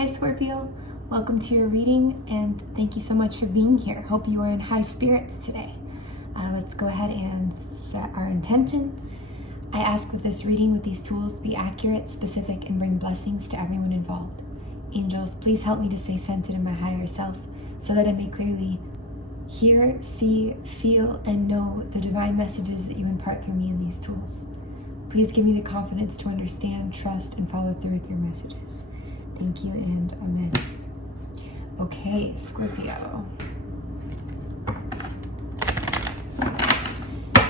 Hi Scorpio, welcome to your reading and thank you so much for being here. Hope you are in high spirits today. Let's go ahead and set our intention. I ask that this reading with these tools be accurate, specific, and bring blessings to everyone involved. Angels, please help me to stay centered in my higher self so that I may clearly hear, see, feel, and know the divine messages that you impart through me in these tools. Please give me the confidence to understand, trust, and follow through with your messages. Thank you and amen. Okay, Scorpio.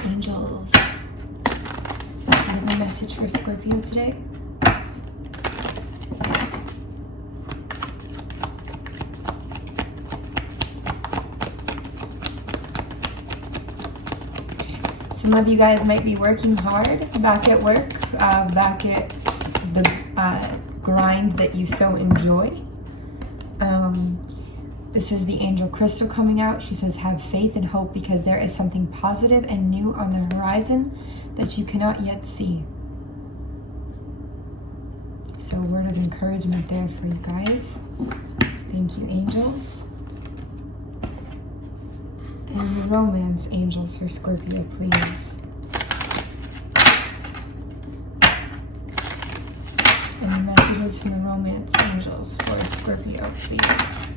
Angels, do you have a message for Scorpio today? Some of you guys might be working hard back at work, back at the grind that you so enjoy. This is the angel crystal coming out. She says, have faith and hope because there is something positive and new on the horizon that you cannot yet see. So a word of encouragement there for you guys. Thank you, angels. And your romance angels for Scorpio, please. And the messages from the romance angels for Scorpio, please.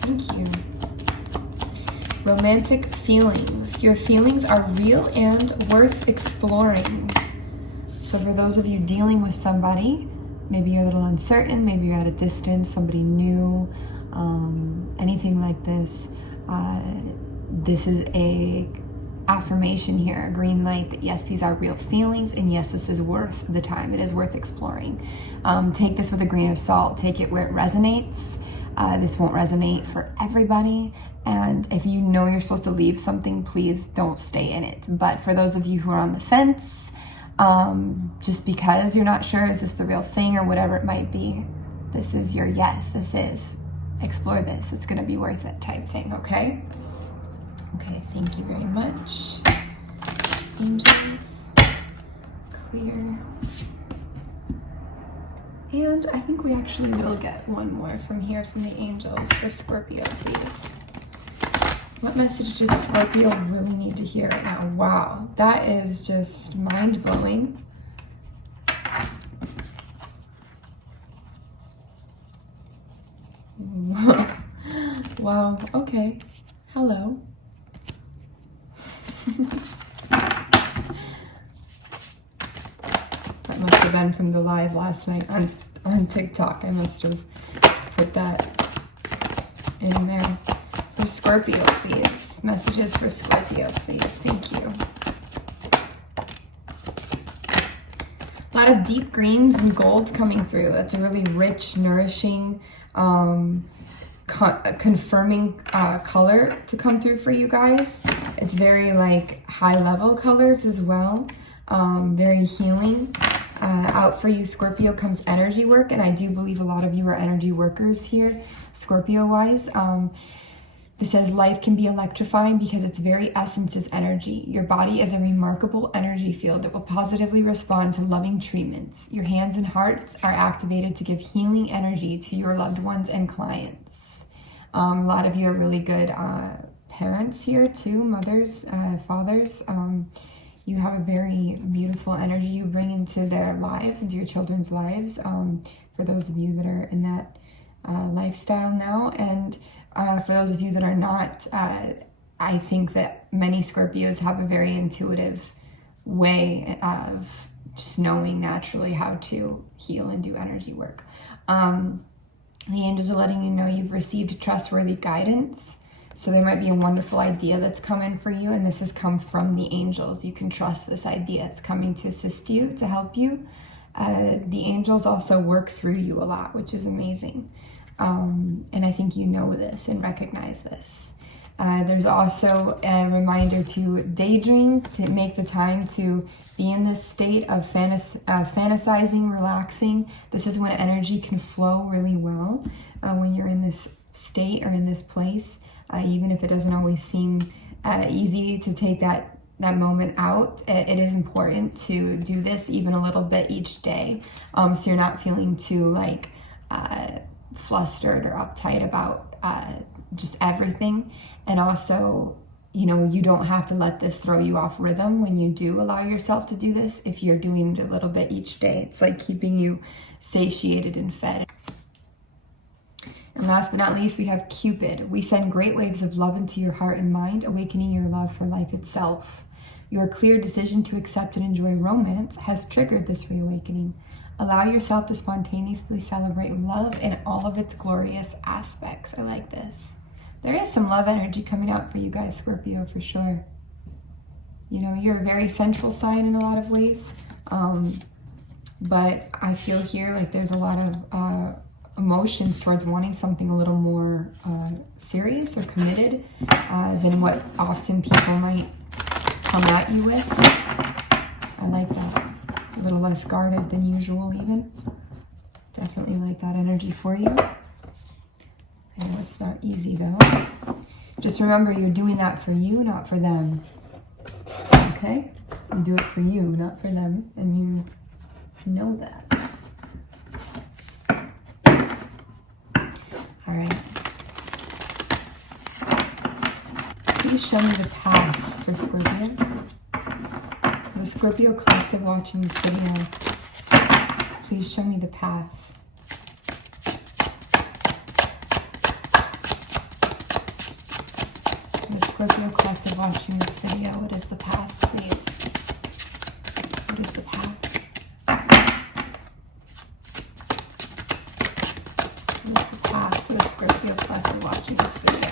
Thank you. Romantic feelings. Your feelings are real and worth exploring. So for those of you dealing with somebody, maybe you're a little uncertain, maybe you're at a distance, somebody new, anything like this, this is a affirmation here, a green light that yes, these are real feelings, and yes, this is worth the time. It is worth exploring. Take this with a grain of salt. Take it where it resonates. This won't resonate for everybody, and if you know you're supposed to leave something, please don't stay in it. But for those of you who are on the fence, just because you're not sure, is this the real thing or whatever it might be, this is your yes, this is, explore this, it's going to be worth it type thing, okay? Okay, thank you very much. Angels, clear. And I think we actually will get one more from here from the angels for Scorpio, please. What message does Scorpio really need to hear right now? Wow, that is just mind-blowing. Wow, okay. Hello. That must have been from the live last night on TikTok. I must have put that in there. For Scorpio, please. Messages for Scorpio, please. Thank you. A lot of deep greens and golds coming through. That's a really rich, nourishing, confirming color to come through for you guys. It's very like high level colors as well. Very healing. Out for you, Scorpio, comes energy work, and I do believe a lot of you are energy workers here, Scorpio-wise. This says life can be electrifying because its very essence is energy. Your body is a remarkable energy field that will positively respond to loving treatments. Your hands and hearts are activated to give healing energy to your loved ones and clients. A lot of you are really good parents here too, mothers, fathers. You have a very beautiful energy you bring into their lives, into your children's lives, for those of you that are in that lifestyle now. And for those of you that are not, I think that many Scorpios have a very intuitive way of just knowing naturally how to heal and do energy work. The angels are letting you know you've received trustworthy guidance. So there might be a wonderful idea that's coming for you, and this has come from the angels. You can trust this idea. It's coming to assist you, to help you. The angels also work through you a lot, which is amazing. And I think you know this and recognize this. There's also a reminder to daydream, to make the time to be in this state of fantasizing, relaxing. This is when energy can flow really well, when you're in this state or in this place. Even if it doesn't always seem easy to take that moment out. It is important to do this even a little bit each day, so you're not feeling too like flustered or uptight about just everything. And also, you know, you don't have to let this throw you off rhythm when you do allow yourself to do this. If you're doing it a little bit each day, it's like keeping you satiated and fed. And last but not least, we have Cupid. We send great waves of love into your heart and mind, awakening your love for life itself. Your clear decision to accept and enjoy romance has triggered this reawakening. Allow yourself to spontaneously celebrate love in all of its glorious aspects. I like this. There is some love energy coming out for you guys, Scorpio, for sure. You know, you're a very central sign in a lot of ways. But I feel here like there's a lot of emotions towards wanting something a little more serious or committed than what often people might come at you with. I like that. A little less guarded than usual even. Definitely like that energy for you. I know it's not easy though. Just remember, you're doing that for you, not for them. Okay? You do it for you, not for them, and you know that. All right. Please show me the path for Scorpio. The Scorpio collective watching this video, please show me the path. The Scorpio collective watching this video, what is the path, please? What is the path? What is the path for the Scorpio collective watching this video?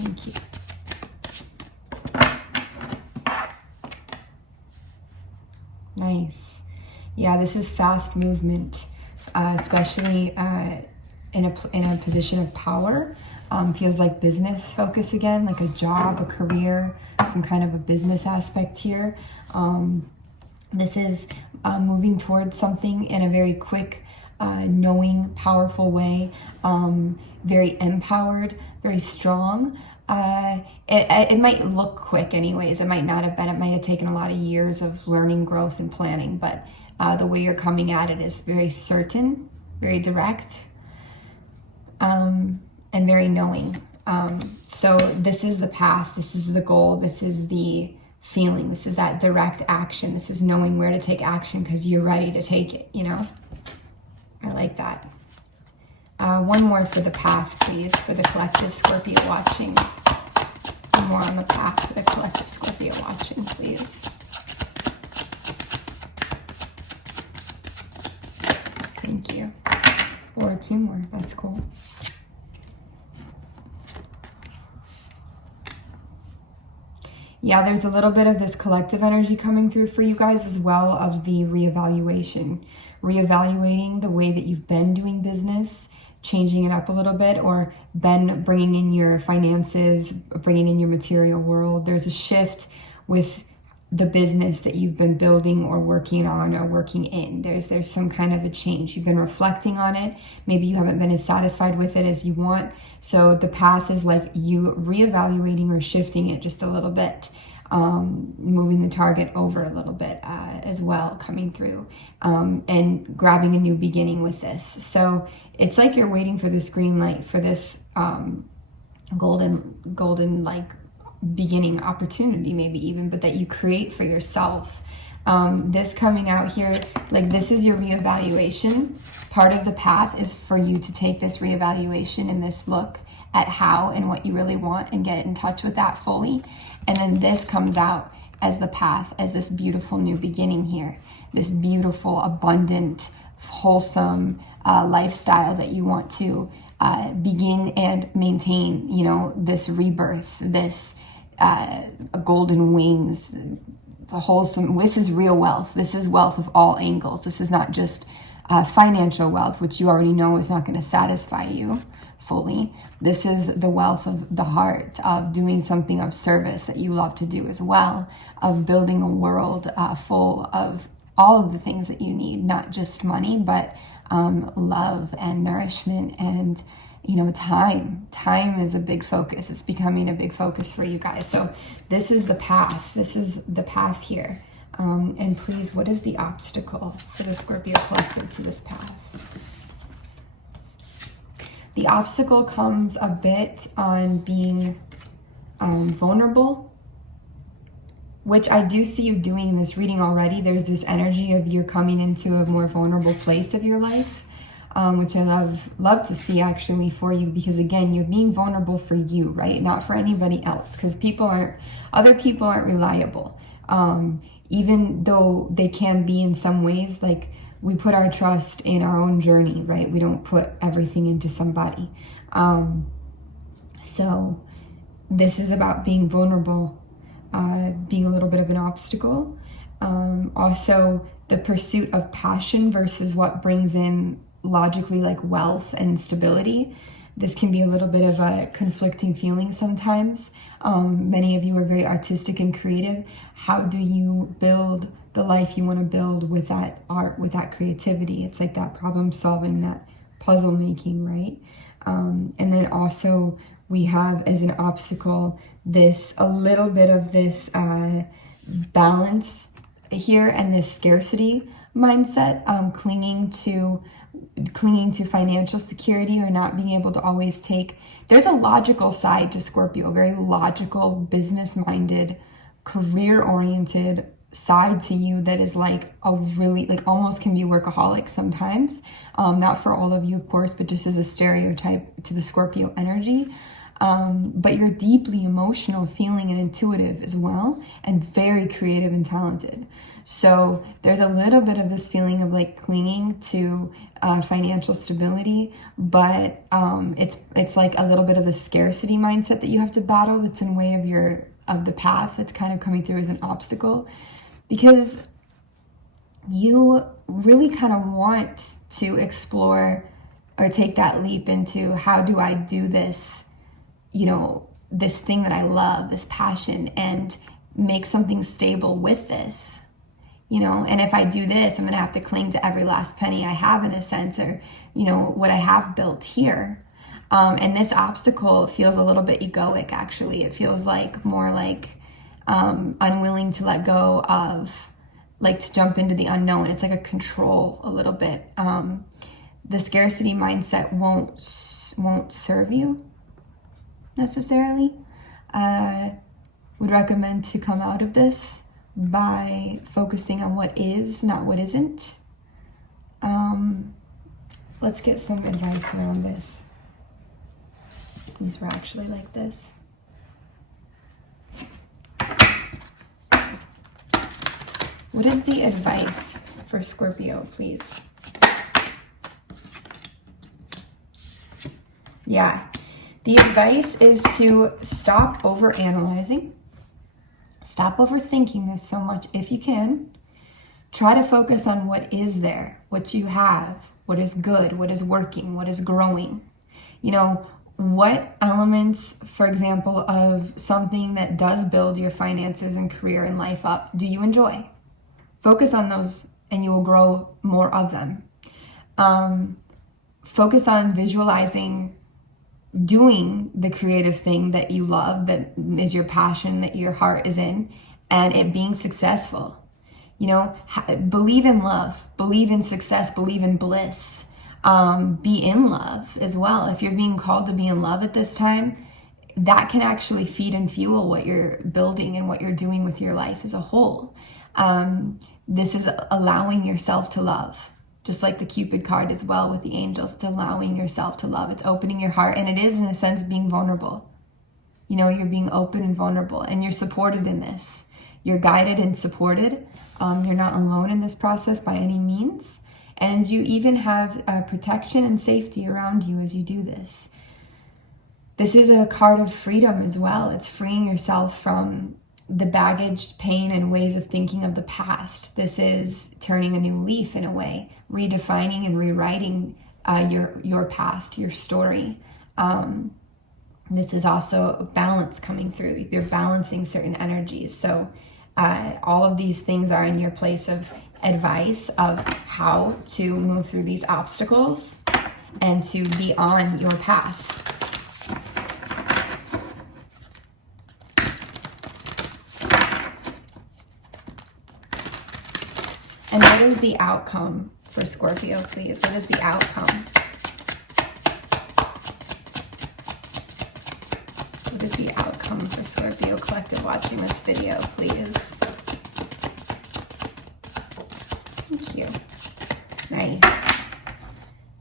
Thank you. Nice. Yeah, this is fast movement, especially in a position of power. Feels like business focus again, like a job, a career, some kind of a business aspect here. This is moving towards something in a very quick, knowing, powerful way, very empowered, very strong. It might look quick anyways. It might not have been. It might have taken a lot of years of learning, growth, and planning, but the way you're coming at it is very certain, very direct, and very knowing. So this is the path, this is the goal, this is the feeling, this is that direct action, this is knowing where to take action because you're ready to take it, you know? I like that. One more for the path, please, for the collective Scorpio watching. One more on the path for the collective Scorpio watching, please. Thank you. Or two more, that's cool. Yeah, there's a little bit of this collective energy coming through for you guys as well, of the reevaluation. Reevaluating the way that you've been doing business, changing it up a little bit, or been bringing in your finances, bringing in your material world. There's a shift with the business that you've been building or working on or working in. There's some kind of a change. You've been reflecting on it. Maybe you haven't been as satisfied with it as you want. So the path is like you reevaluating or shifting it just a little bit, moving the target over a little bit as well, coming through, and grabbing a new beginning with this. So it's like you're waiting for this green light, for this golden like beginning opportunity, maybe even, but that you create for yourself. This coming out here, like this is your reevaluation. Part of the path is for you to take this reevaluation and this look at how and what you really want and get in touch with that fully. And then this comes out as the path, as this beautiful new beginning here, this beautiful, abundant, wholesome lifestyle that you want to begin and maintain, you know, this rebirth, this golden wings, the wholesome. This is real wealth. This is wealth of all angles. This is not just financial wealth, which you already know is not going to satisfy you fully. This is the wealth of the heart, of doing something of service that you love to do as well, of building a world full of all of the things that you need, not just money, but love and nourishment and, you know, time is a big focus. It's becoming a big focus for you guys. So this is the path. This is the path here. And please, what is the obstacle for the Scorpio collective to this path? The obstacle comes a bit on being vulnerable, which I do see you doing in this reading already. There's this energy of you're coming into a more vulnerable place of your life, which I love to see actually for you, because again, you're being vulnerable for you, right? Not for anybody else, because other people aren't reliable. Even though they can be in some ways, like we put our trust in our own journey, right? We don't put everything into somebody. So this is about being vulnerable, being a little bit of an obstacle. Also, the pursuit of passion versus what brings in logically like wealth and stability. This can be a little bit of a conflicting feeling sometimes. Many of you are very artistic and creative. How do you build the life you want to build with that art, with that creativity? It's like that problem solving, that puzzle making, right? And then also we have as an obstacle a little bit of this balance here and this scarcity mindset, clinging to financial security or not being able to always there's a logical side to Scorpio, very logical, business-minded, career-oriented side to you that is like a really, like almost can be workaholic sometimes. Not for all of you, of course, but just as a stereotype to the Scorpio energy. But you're deeply emotional, feeling, and intuitive as well, and very creative and talented. So there's a little bit of this feeling of like clinging to financial stability, but it's like a little bit of the scarcity mindset that you have to battle that's in way of the path that's kind of coming through as an obstacle, because you really kind of want to explore or take that leap into, how do I do this, you know, this thing that I love, this passion, and make something stable with this, you know? And if I do this, I'm going to have to cling to every last penny I have in a sense, or, you know, what I have built here. And this obstacle feels a little bit egoic, actually. It feels like more like unwilling to let go of, like to jump into the unknown. It's like a control a little bit. The scarcity mindset won't serve you necessarily. Would recommend to come out of this by focusing on what is, not what isn't. Let's get some advice around this. These were actually like this. What is the advice for Scorpio, please? Yeah. The advice is to stop overanalyzing. Stop overthinking this so much if you can. Try to focus on what is there, what you have, what is good, what is working, what is growing. You know, what elements, for example, of something that does build your finances and career and life up do you enjoy? Focus on those and you will grow more of them. Focus on visualizing doing the creative thing that you love, that is your passion, that your heart is in, and it being successful. You know, believe in love, believe in success, believe in bliss. Be in love as well. If you're being called to be in love at this time, that can actually feed and fuel what you're building and what you're doing with your life as a whole. This is allowing yourself to love. Just like the Cupid card as well with the angels, it's allowing yourself to love. It's opening your heart, and it is in a sense being vulnerable. You know, you're being open and vulnerable, and you're supported in this. You're guided and supported. You're not alone in this process by any means. And you even have protection and safety around you as you do this. This is a card of freedom as well. It's freeing yourself from the baggage, pain, and ways of thinking of the past. This is turning a new leaf in a way, redefining and rewriting your past, your story. This is also balance coming through. You're balancing certain energies. So all of these things are in your place of advice of how to move through these obstacles and to be on your path. And what is the outcome for Scorpio, please? What is the outcome? What is the outcome for Scorpio collective watching this video, please? Thank you. Nice.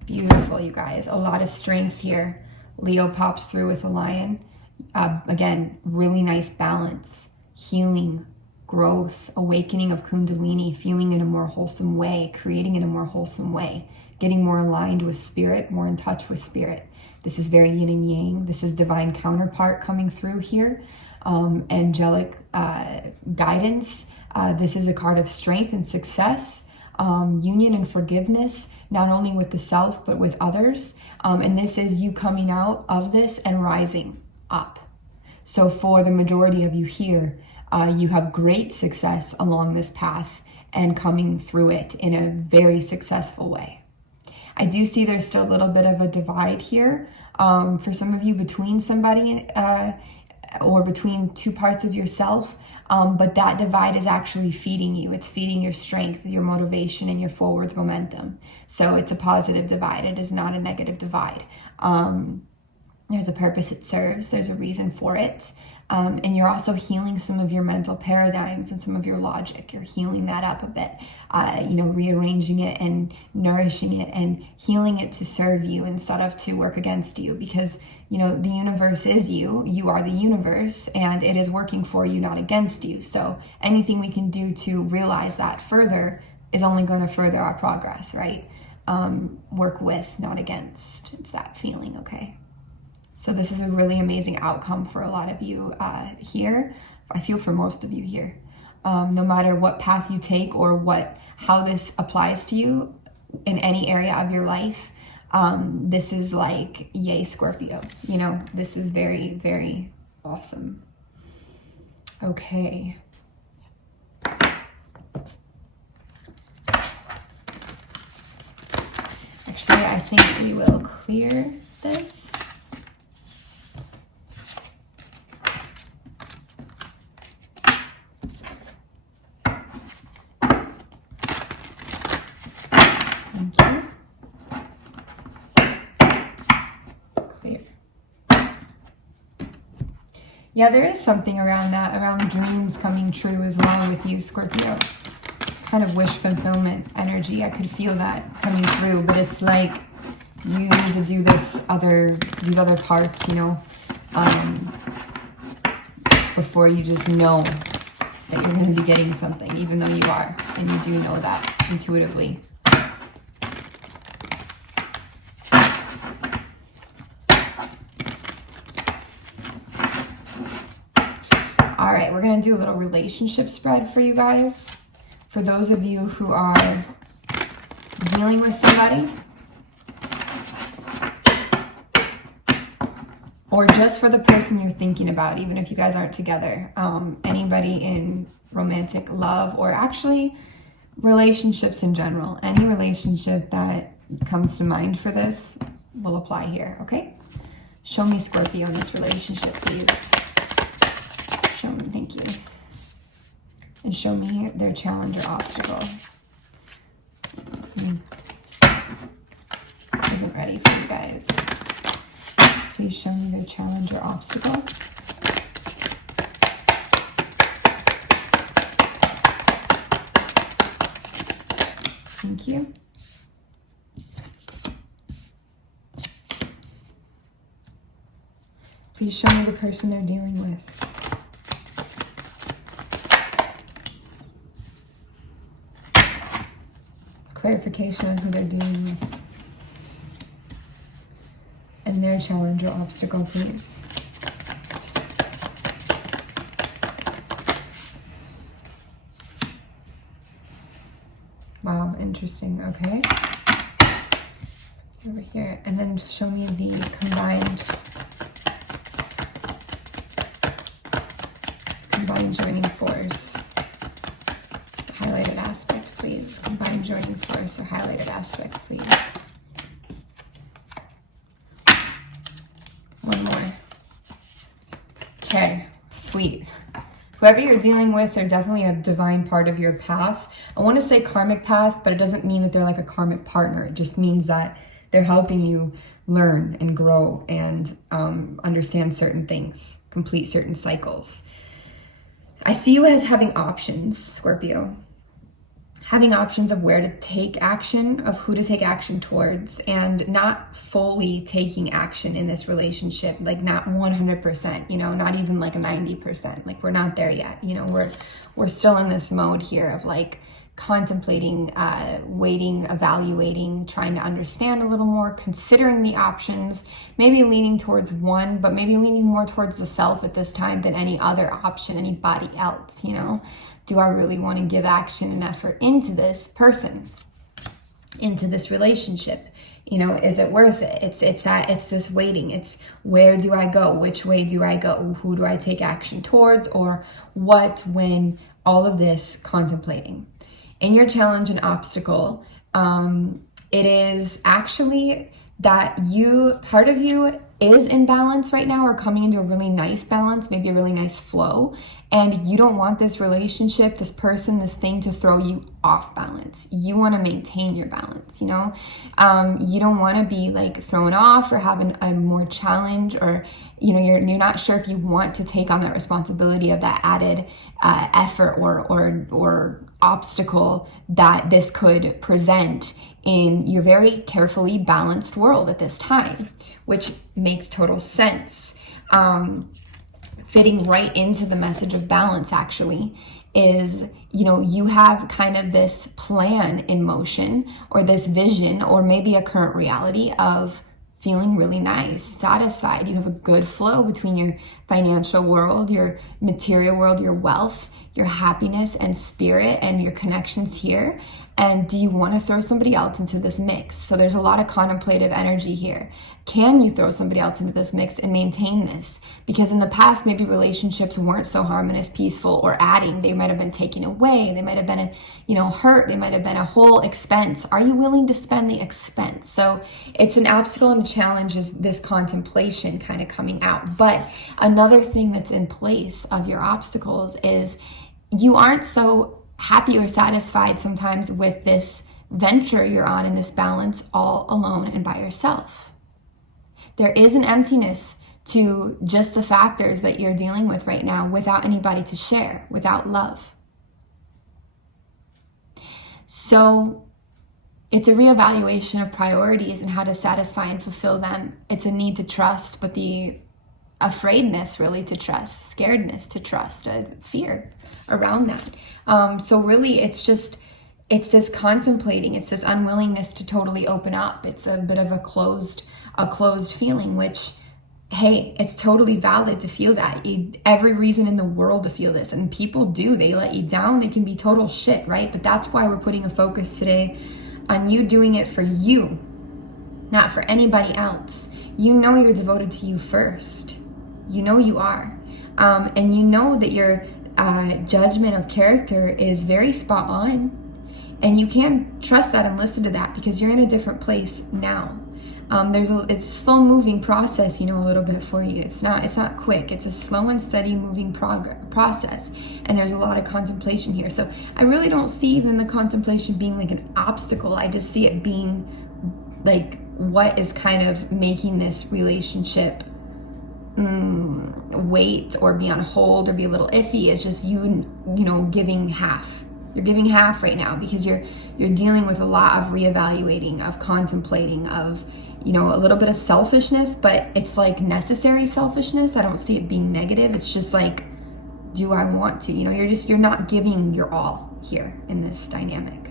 Beautiful, you guys. A lot of strength here. Leo pops through with a lion. Again, really nice balance, healing, growth, awakening of Kundalini, feeling in a more wholesome way, creating in a more wholesome way, getting more aligned with spirit, more in touch with spirit. This is very yin and yang. This is divine counterpart coming through here. Angelic guidance. This is a card of strength and success, union and forgiveness, not only with the self, but with others. And this is you coming out of this and rising up. So for the majority of you here, you have great success along this path and coming through it in a very successful way. I do see there's still a little bit of a divide here for some of you between somebody or between two parts of yourself, but that divide is actually feeding you. It's feeding your strength, your motivation, and your forwards momentum. So it's a positive divide. It is not a negative divide. There's a purpose it serves. There's a reason for it. And you're also healing some of your mental paradigms and some of your logic. You're healing that up a bit, rearranging it and nourishing it and healing it to serve you instead of to work against you, because, the universe is you. You are the universe, and it is working for you, not against you. So anything we can do to realize that further is only going to further our progress, right? Work with, not against. It's that feeling, okay? So this is a really amazing outcome for a lot of you here. I feel for most of you here. No matter what path you take or how this applies to you in any area of your life, this is like, yay, Scorpio. This is very, very awesome. Okay. Actually, I think we will clear this. Yeah, there is something around that, around dreams coming true as well with you, Scorpio. It's kind of wish fulfillment energy. I could feel that coming through, but it's like you need to do these other parts, before you just know that you're going to be getting something, even though you are, and you do know that intuitively. All right, we're going to do a little relationship spread for you guys. For those of you who are dealing with somebody, or just for the person you're thinking about, even if you guys aren't together, anybody in romantic love, or actually relationships in general, any relationship that comes to mind for this will apply here, okay? Show me Scorpio in this relationship, please. Show me, thank you. And show me their challenge or obstacle. Isn't ready for you guys. Please show me their challenge or obstacle. Thank you. Please show me the person they're dealing with. Clarification on who they're dealing with. And their challenge or obstacle, please. Wow, interesting. Okay. Over here. And then just show me the combined joining force. Highlighted aspect, please. Combined joining force or highlighted aspect, please. sweet. Whoever you're dealing with, they're definitely a divine part of your path. I want to say karmic path, but it doesn't mean that they're like a karmic partner. It just means that they're helping you learn and grow and understand certain things, complete certain cycles. I see you as having options, Scorpio. Having options of where to take action, of who to take action towards, and not fully taking action in this relationship, like not 100%, you know, not even like a 90%. Like we're not there yet, you know, we're still in this mode here of like contemplating, waiting, evaluating, trying to understand a little more, considering the options, maybe leaning towards one, but maybe leaning more towards the self at this time than any other option, anybody else, you know? Do I really want to give action and effort into this person, into this relationship? You know, is it worth it? It's this waiting. It's where do I go? Which way do I go? Who do I take action towards? Or what, when, all of this contemplating. In your challenge and obstacle, it is actually that part of you is in balance right now, or coming into a really nice balance, maybe a really nice flow, and you don't want this relationship, this person, this thing to throw you off balance. You want to maintain your balance, you know? You don't want to be like thrown off or having a more challenge, or, you know, you're not sure if you want to take on that responsibility of that added effort or obstacle that this could present in your very carefully balanced world at this time, which makes total sense. Fitting right into the message of balance actually is, you know, you have kind of this plan in motion, or this vision, or maybe a current reality of feeling really nice, satisfied. You have a good flow between your financial world, your material world, your wealth, your happiness and spirit, and your connections here. And do you want to throw somebody else into this mix? So there's a lot of contemplative energy here. Can you throw somebody else into this mix and maintain this? Because in the past, maybe relationships weren't so harmonious, peaceful, or adding. They might have been taken away. They might have been, hurt. They might have been a whole expense. Are you willing to spend the expense? So it's an obstacle and a challenge, is this contemplation kind of coming out. But another thing that's in place of your obstacles is you aren't so happy or satisfied sometimes with this venture you're on in this balance all alone and by yourself. There is an emptiness to just the factors that you're dealing with right now without anybody to share, without love. So it's a reevaluation of priorities and how to satisfy and fulfill them. It's a need to trust, but the afraidness really to trust, scaredness to trust, fear around that. So really it's this contemplating, it's this unwillingness to totally open up. It's a bit of a closed feeling, which, hey, it's totally valid to feel that. Every reason in the world to feel this, and people do, they let you down, they can be total shit, right? But that's why we're putting a focus today on you doing it for you, not for anybody else. You know you're devoted to you first. You know you are. And you know that your judgment of character is very spot on. And you can trust that and listen to that because you're in a different place now. It's a slow moving process, a little bit for you. It's not quick. It's a slow and steady moving process. And there's a lot of contemplation here. So I really don't see even the contemplation being like an obstacle. I just see it being like what is kind of making this relationship wait or be on hold or be a little iffy is just you giving half. You're giving half right now because you're dealing with a lot of reevaluating, of contemplating, of a little bit of selfishness, but it's like necessary selfishness. I don't see it being negative. It's just like, do I want to? You're not giving your all here in this dynamic.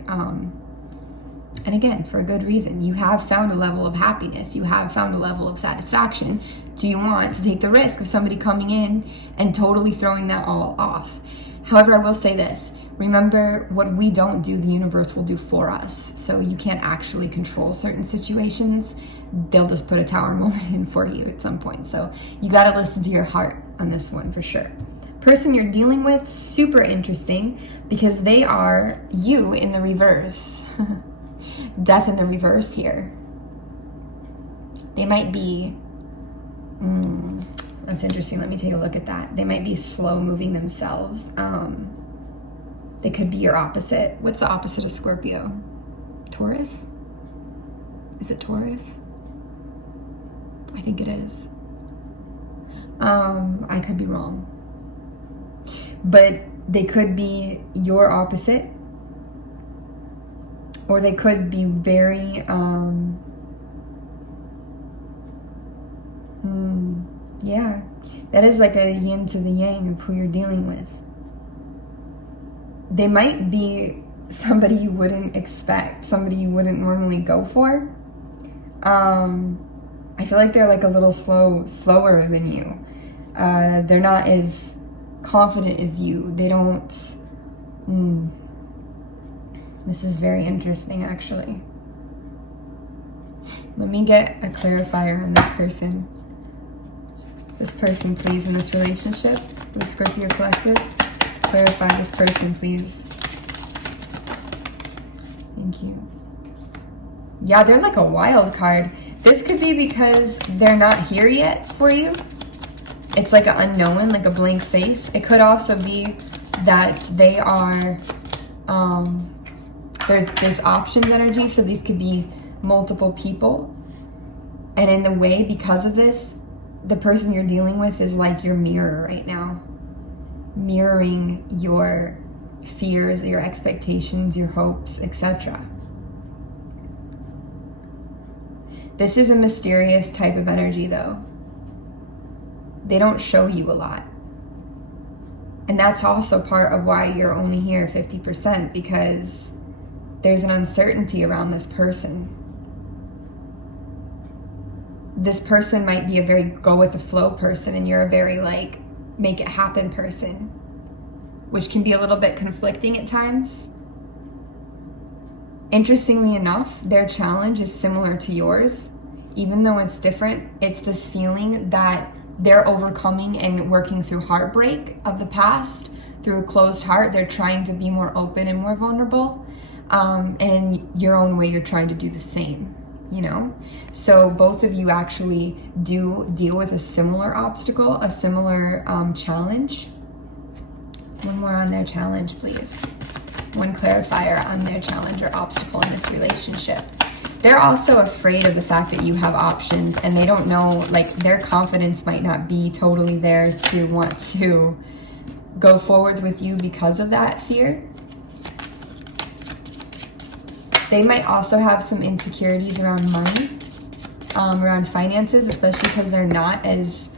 And again, for a good reason. You have found a level of happiness. You have found a level of satisfaction. Do you want to take the risk of somebody coming in and totally throwing that all off? However, I will say this. Remember, what we don't do, the universe will do for us. So you can't actually control certain situations. They'll just put a tower moment in for you at some point. So you got to listen to your heart on this one for sure. Person you're dealing with, super interesting because they are you in the reverse. Death in the reverse here. They might be, That's interesting. Let me take a look at that. They might be slow moving themselves. They could be your opposite. What's the opposite of Scorpio? Taurus? Is it Taurus? I think it is. I could be wrong. But they could be your opposite. Or they could be very, yeah. That is like a yin to the yang of who you're dealing with. They might be somebody you wouldn't expect, somebody you wouldn't normally go for. I feel like they're like a little slower than you. They're not as confident as you. They don't. This is very interesting, actually. Let me get a clarifier on this person. This person, please, in this relationship with Scorpio Collective. Clarify this person, please. Thank you. Yeah, they're like a wild card. This could be because they're not here yet for you. It's like an unknown, like a blank face. It could also be that they are, there's options energy, so these could be multiple people. And in the way, because of this, the person you're dealing with is like your mirror right now. Mirroring your fears, your expectations, your hopes, etc. This is a mysterious type of energy, though. They don't show you a lot. And that's also part of why you're only here 50%, because there's an uncertainty around this person. This person might be a very go with the flow person, and you're a very like make it happen person, which can be a little bit conflicting at times. Interestingly enough, their challenge is similar to yours. Even though it's different, it's this feeling that they're overcoming and working through heartbreak of the past, through a closed heart. They're trying to be more open and more vulnerable. And in your own way, you're trying to do the same, you know? So both of you actually do deal with a similar obstacle, a similar challenge. One more on their challenge, please. One clarifier on their challenge or obstacle in this relationship. They're also afraid of the fact that you have options, and they don't know, like, their confidence might not be totally there to want to go forwards with you because of that fear. They might also have some insecurities around money, around finances, especially because they're not as,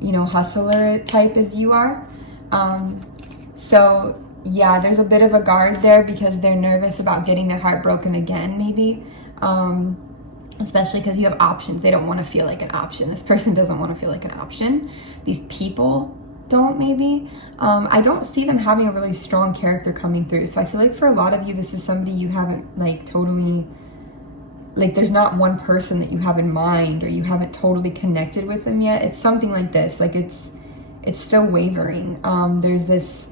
you know, hustler type as you are. So yeah, there's a bit of a guard there because they're nervous about getting their heart broken again, maybe. Especially because you have options. They don't want to feel like an option. This person doesn't want to feel like an option. These people don't, maybe. I don't see them having a really strong character coming through. So I feel like for a lot of you, this is somebody you haven't like totally, like there's not one person that you have in mind, or you haven't totally connected with them yet. It's something like this. Like it's still wavering. There's this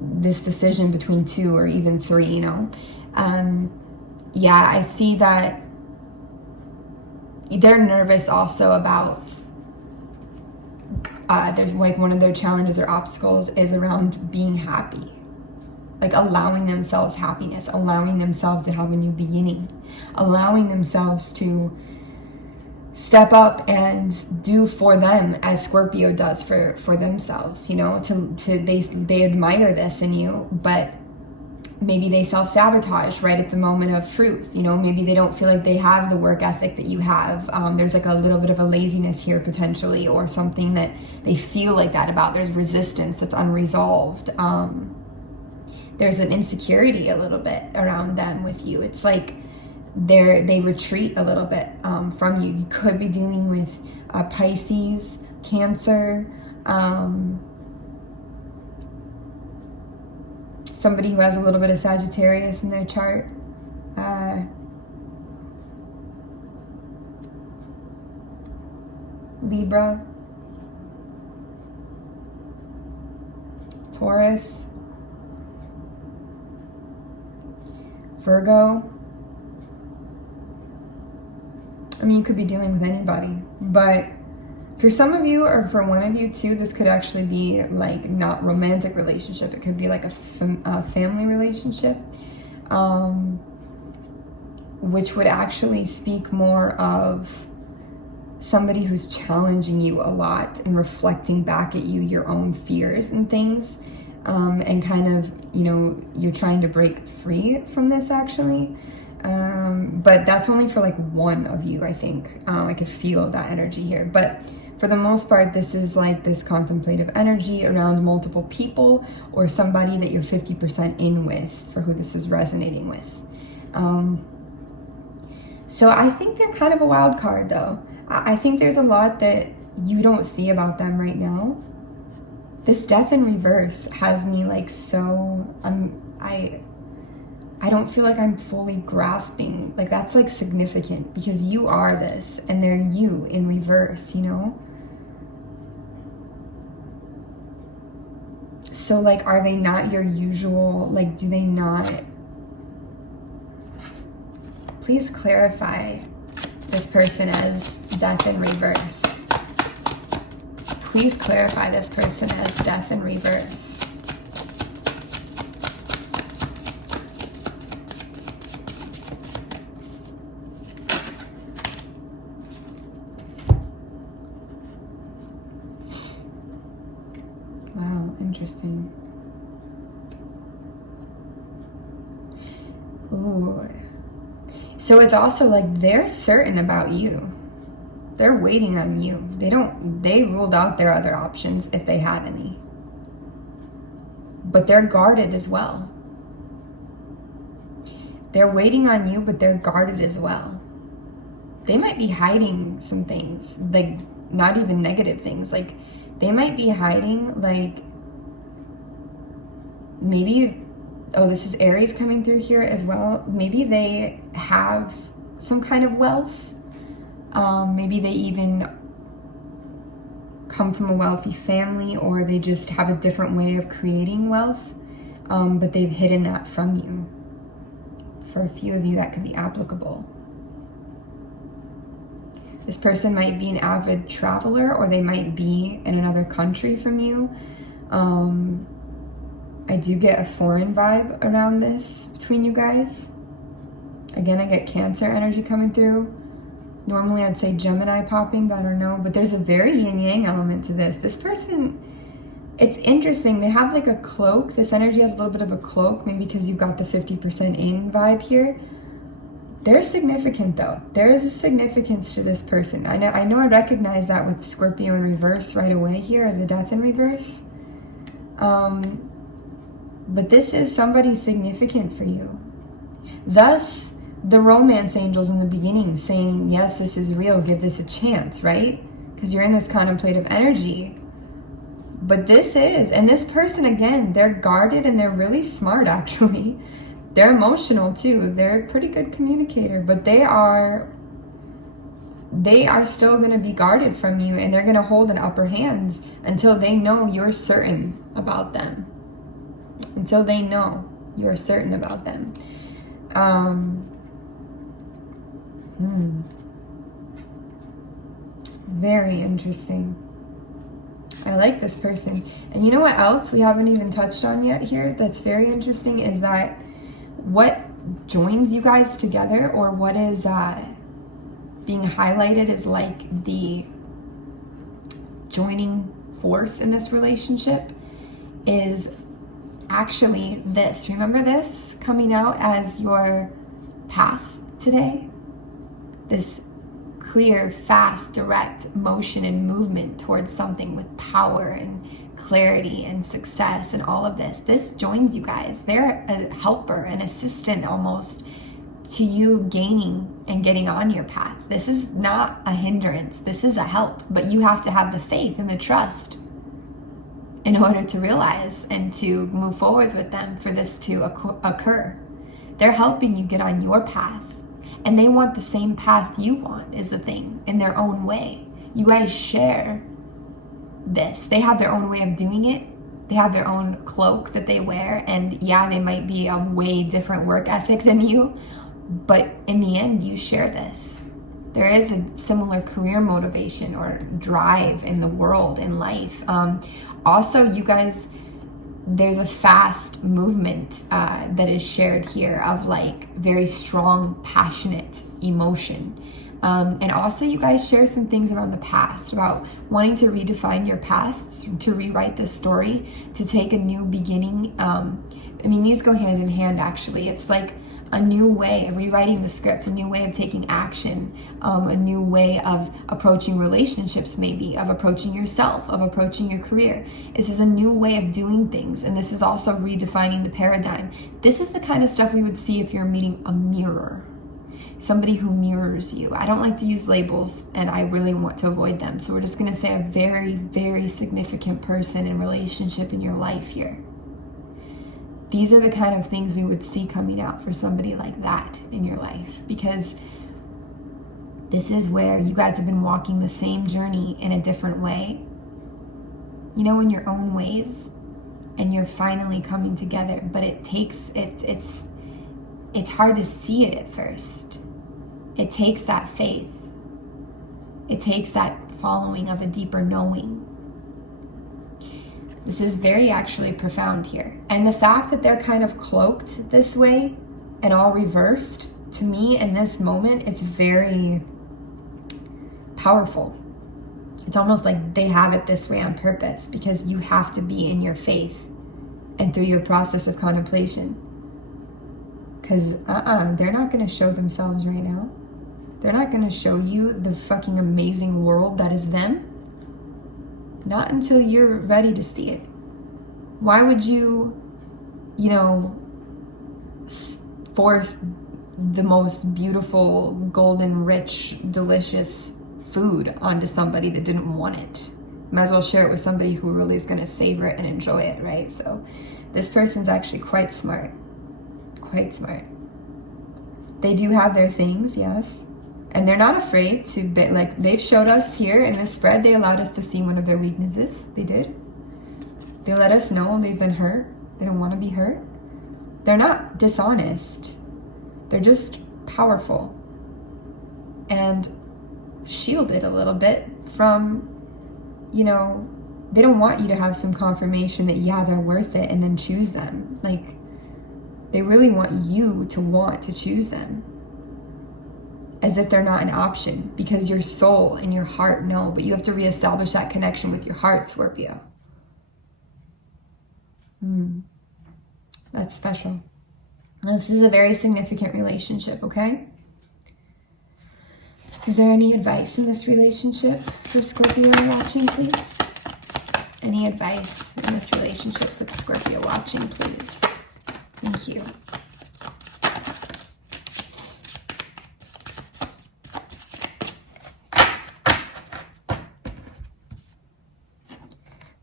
decision between two or even three, you know. Yeah, I see that they're nervous also about, there's like one of their challenges or obstacles is around being happy. Like allowing themselves happiness, allowing themselves to have a new beginning, allowing themselves to step up and do for them as Scorpio does for themselves, you know, they admire this in you, but maybe they self-sabotage right at the moment of truth. You know, maybe they don't feel like they have the work ethic that you have. There's like a little bit of a laziness here potentially, or something that they feel like that about. There's resistance that's unresolved. There's an insecurity a little bit around them with you. It's like they retreat a little bit from you. You could be dealing with Pisces, Cancer, somebody who has a little bit of Sagittarius in their chart. Libra, Taurus, Virgo. I mean, you could be dealing with anybody, but For some of you, or for one of you too, this could actually be like not romantic relationship. It could be like a family relationship, which would actually speak more of somebody who's challenging you a lot and reflecting back at you your own fears and things, and kind of, you know, you're trying to break free from this actually. But that's only for like one of you, I think. I could feel that energy here. But for the most part, this is like this contemplative energy around multiple people or somebody that you're 50% in with, for who this is resonating with. So I think they're kind of a wild card though. I think there's a lot that you don't see about them right now. This death in reverse has me like so, I don't feel like I'm fully grasping. Like that's like significant because you are this and they're you in reverse, you know? So like, are they not your usual, like, do they not? Please clarify this person as death in reverse. Please clarify this person as death in reverse. Wow, interesting. Ooh. So it's also like they're certain about you. They're waiting on you. They ruled out their other options if they had any. But they're guarded as well. They're waiting on you, but they're guarded as well. They might be hiding some things, like not even negative things. Like they might be hiding, like maybe, oh, this is Aries coming through here as well. Maybe they have some kind of wealth. Maybe they even come from a wealthy family, or they just have a different way of creating wealth, but they've hidden that from you. For a few of you, that could be applicable. This person might be an avid traveler, or they might be in another country from you. I do get a foreign vibe around this between you guys. Again, I get Cancer energy coming through. Normally I'd say Gemini popping, but I don't know. But there's a very yin-yang element to this. This person, it's interesting. They have like a cloak. This energy has a little bit of a cloak, maybe because you've got the 50% in vibe here. They're significant though. There is a significance to this person. I know I recognize that with Scorpio in reverse right away here, the death in reverse. But this is somebody significant for you. Thus, the romance angels in the beginning saying, yes, this is real, give this a chance, right? Because you're in this contemplative energy. But this is, and this person, again, they're guarded and they're really smart, actually. They're emotional, too. They're a pretty good communicator, but they are still going to be guarded from you, and they're going to hold an upper hand until they know you're certain about them. Until they know you're certain about them. Very interesting. I like this person. And you know what else we haven't even touched on yet here that's very interesting is that what joins you guys together, or what is being highlighted as like the joining force in this relationship is actually this. Remember this coming out as your path today? This clear, fast, direct motion and movement towards something with power and clarity and success and all of this. This joins you guys. They're a helper, an assistant almost to you gaining and getting on your path. This is not a hindrance. This is a help, but you have to have the faith and the trust in order to realize and to move forwards with them for this to occur. They're helping you get on your path. And they want the same path you want, is the thing, in their own way. You guys share this. They have their own way of doing it. They have their own cloak that they wear. And yeah, they might be a way different work ethic than you. But in the end, you share this. There is a similar career motivation or drive in the world, in life. Also, you guys, there's a fast movement that is shared here of like very strong, passionate emotion. And also you guys share some things around the past, about wanting to redefine your past, to rewrite this story, to take a new beginning. I mean, these go hand in hand, actually. It's like a new way of rewriting the script, a new way of taking action, a new way of approaching relationships, maybe, of approaching yourself, of approaching your career. This is a new way of doing things, and this is also redefining the paradigm. This is the kind of stuff we would see if you're meeting a mirror, somebody who mirrors you. I don't like to use labels, and I really want to avoid them, so we're just going to say a very, very significant person in relationship in your life here. These are the kind of things we would see coming out for somebody like that in your life, because this is where you guys have been walking the same journey in a different way, you know, in your own ways, and you're finally coming together. But it takes, it's hard to see it at first. It takes that faith. It takes that following of a deeper knowing. This is very actually profound here. And the fact that they're kind of cloaked this way and all reversed, to me in this moment, it's very powerful. It's almost like they have it this way on purpose, because you have to be in your faith and through your process of contemplation. Because they're not going to show themselves right now. They're not going to show you the fucking amazing world that is them. Not until you're ready to see it. Why would you, force the most beautiful, golden, rich, delicious food onto somebody that didn't want it? Might as well share it with somebody who really is going to savor it and enjoy it, right? So this person's actually quite smart. Quite smart. They do have their things, yes. And they're not afraid to be, like, they've showed us here in this spread, they allowed us to see one of their weaknesses. They did. They let us know they've been hurt. They don't want to be hurt. They're not dishonest. They're just powerful and shielded a little bit from, they don't want you to have some confirmation that, yeah, they're worth it, and then choose them. Like, they really want you to want to choose them, as if they're not an option, because your soul and your heart know, but you have to reestablish that connection with your heart, Scorpio. That's special. This is a very significant relationship, okay? Is there any advice in this relationship for Scorpio watching, please? Any advice in this relationship for the Scorpio watching, please? Thank you.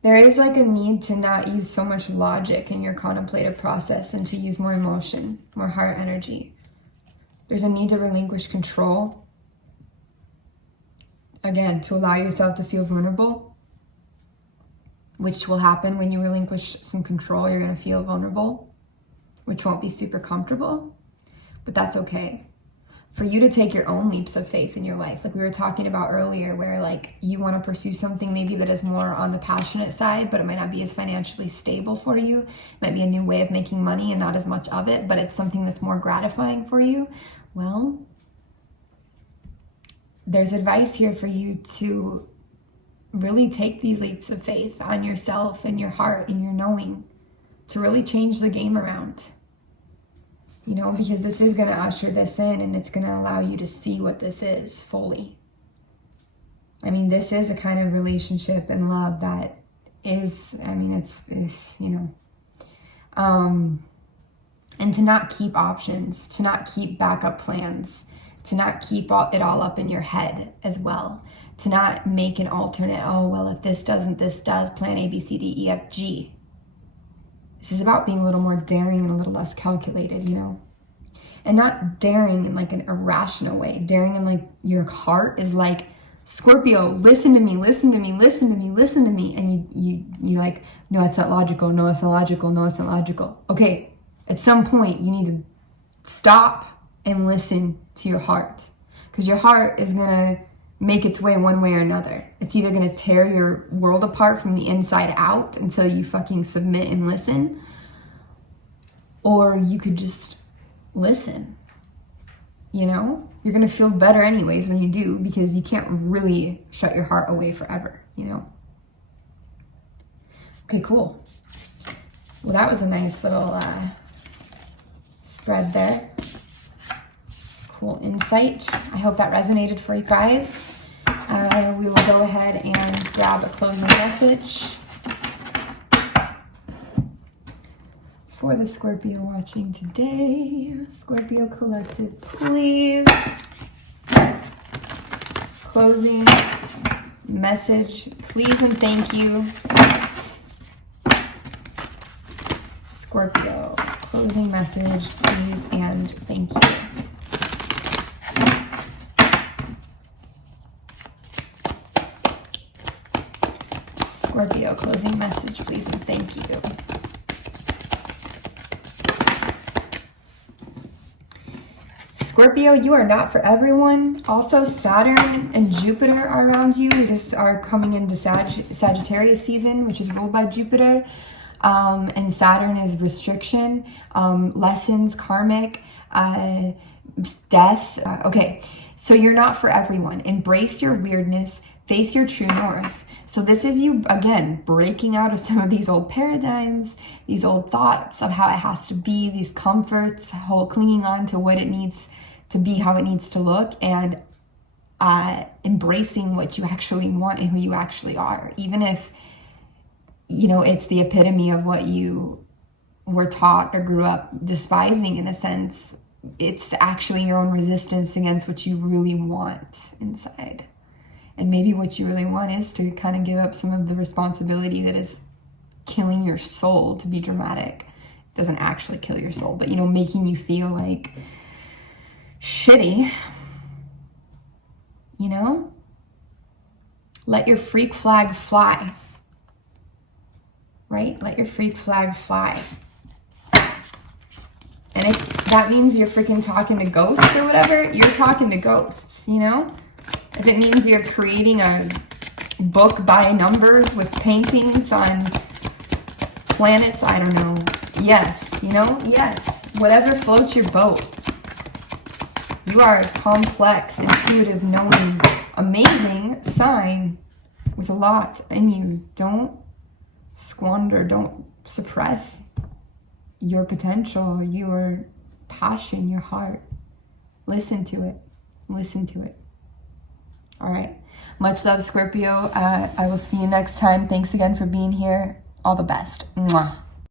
There is like a need to not use so much logic in your contemplative process and to use more emotion, more heart energy. There's a need to relinquish control. Again, to allow yourself to feel vulnerable, which will happen when you relinquish some control. You're going to feel vulnerable, which won't be super comfortable, but that's okay. For you to take your own leaps of faith in your life, like we were talking about earlier, where like you want to pursue something maybe that is more on the passionate side, but it might not be as financially stable for you. It might be a new way of making money and not as much of it, but it's something that's more gratifying for you. Well, there's advice here for you to really take these leaps of faith on yourself and your heart and your knowing to really change the game around. Because this is going to usher this in, and it's going to allow you to see what this is fully. I mean, this is a kind of relationship and love that is, and to not keep options, to not keep backup plans, to not keep it all up in your head as well, to not make an alternate, if this doesn't, this does, plan A, B, C, D, E, F, G. This is about being a little more daring and a little less calculated, And not daring in like an irrational way. Daring in like your heart is like, Scorpio, listen to me, listen to me, listen to me, listen to me. And you like, no, it's not logical. No, it's not logical. No, it's not logical. Okay, at some point you need to stop and listen to your heart. because your heart is going to make its way one way or another. It's either going to tear your world apart from the inside out until you fucking submit and listen, or you could just listen. You know, you're going to feel better anyways when you do, because you can't really shut your heart away forever, you know? Okay, cool. Well, that was a nice little spread there. Cool insight. I hope that resonated for you guys. We will go ahead and grab a closing message for the Scorpio watching today. Scorpio Collective, please. Closing message, please and thank you. Scorpio, closing message, please and thank you. Scorpio, closing message, please and thank you. Scorpio, you are not for everyone. Also, Saturn and Jupiter are around you. We just are coming into Sagittarius season, which is ruled by Jupiter. And Saturn is restriction, lessons, karmic, death. Okay, so you're not for everyone. Embrace your weirdness. Face your true north. So this is you, again, breaking out of some of these old paradigms, these old thoughts of how it has to be, these comforts, whole clinging on to what it needs to be, how it needs to look, and embracing what you actually want and who you actually are. Even if, you know, it's the epitome of what you were taught or grew up despising in a sense, it's actually your own resistance against what you really want inside. And maybe what you really want is to kind of give up some of the responsibility that is killing your soul, to be dramatic. It doesn't actually kill your soul, but, you know, making you feel like shitty, you know? Let your freak flag fly, right? Let your freak flag fly. And if that means you're freaking talking to ghosts or whatever, you're talking to ghosts, you know? If it means you're creating a book by numbers with paintings on planets, I don't know. Yes, you know, yes. Whatever floats your boat. You are a complex, intuitive, knowing, amazing sign with a lot in you. Don't squander, don't suppress your potential, your passion, your heart. Listen to it. Listen to it. All right. Much love, Scorpio. I will see you next time. Thanks again for being here. All the best. Mwah.